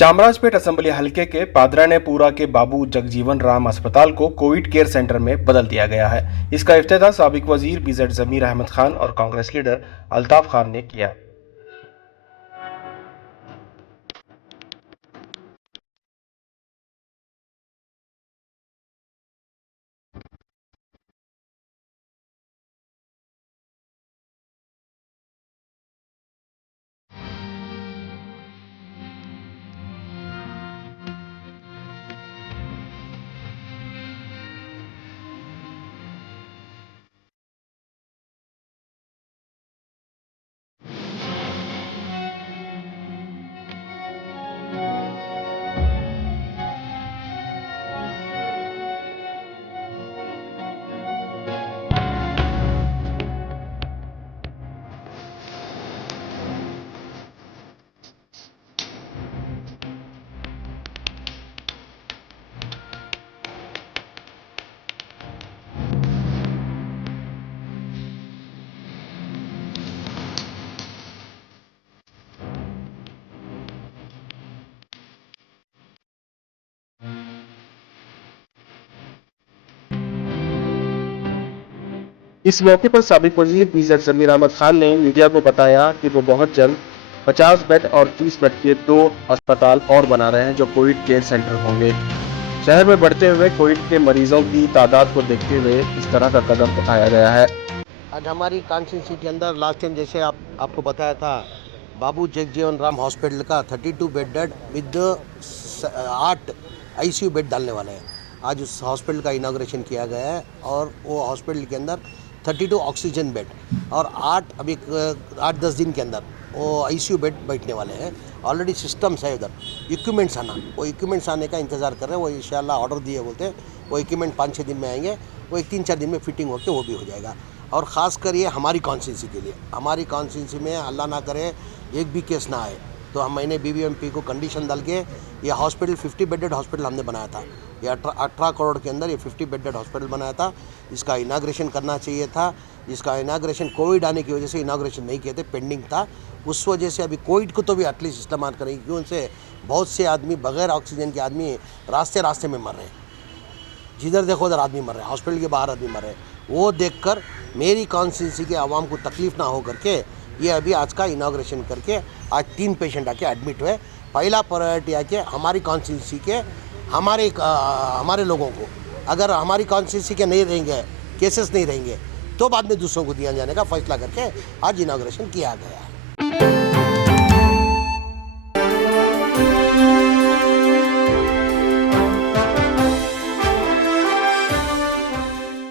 Chamrajpet assembly हलके के पादरानेपुरा के बाबू जगजीवन राम अस्पताल को कोविड केयर सेंटर में बदल दिया गया है। इसका इफ्तिताह साबिक वजीर बीजेड जमीर अहमद खान और कांग्रेस लीडर अल्ताफ खान ने किया। इस मौके पर साबिक वजीर बीजेड जमीर अहमद खान ने मीडिया को बताया कि वो बहुत जल्द 50 बेड और 30 बेड के 2 अस्पताल और बना रहे हैं जो कोविड केयर सेंटर होंगे। शहर में बढ़ते हुए कोविड के मरीजों की तादाद को देखते हुए इस तरह का कदम उठाया गया है। आज हमारी कॉन्स्टिट्यूंसी के अंदर लास्ट टाइम जैसे आपको बताया था, बाबू जगजीवन राम हॉस्पिटल का 32 बेडेड विद 8 ICU बेड डालने वाले हैं। आज उस हॉस्पिटल का इनाग्रेशन किया गया है और वो हॉस्पिटल के अंदर 32 ऑक्सीजन बेड और 8-10 दिन के अंदर वो ICU बेड बैठने वाले हैं। ऑलरेडी सिस्टम्स है उधर, इक्विपमेंट्स आना, वो इक्विपमेंट्स आने का इंतज़ार कर रहे हैं। वो इंशाल्लाह ऑर्डर दिए बोलते हैं, वो इक्विपमेंट 5-6 दिन में आएंगे, वो 1-3-4 दिन में फिटिंग होकर वो भी हो जाएगा। और ख़ासकर ये हमारी कॉन्स्टिट्यूंसी के लिए, हमारी कॉन्स्टिट्यूंसी में अल्लाह ना करे एक भी केस ना आए, तो मैंने BBMP को कंडीशन डाल के ये हॉस्पिटल 50 बेडेड हॉस्पिटल हमने बनाया था। ये 18 करोड़ के अंदर ये 50 बेडेड हॉस्पिटल बनाया था। इसका इनाग्रेशन करना चाहिए था। इसका इनाग्रेशन कोविड आने की वजह से इनाग्रेशन नहीं किए थे, पेंडिंग था। उस वजह से अभी कोविड को तो भी एटलीस्ट इस्तेमाल करेंगे, क्योंकि उनसे बहुत से आदमी बगैर ऑक्सीजन के आदमी रास्ते में मर रहे हैं। जिधर देखो उधर आदमी मर रहे हैं, हॉस्पिटल के बाहर आदमी मर रहे हैं। वो देखकर मेरी कॉन्स्टिट्यूंसी के आवाम को तकलीफ ना हो करके ये अभी आज का इनाग्रेशन करके आज 3 पेशेंट आके एडमिट हुए। पहला प्रायोरिटी आके हमारी कॉन्स्टिट्यूंसी के हमारे लोगों को, अगर हमारी कॉन्स्टिट्यूंसी के नहीं रहेंगे, केसेस नहीं रहेंगे, तो बाद में दूसरों को दिया जाने का फैसला करके आज इनाग्रेशन किया गया है।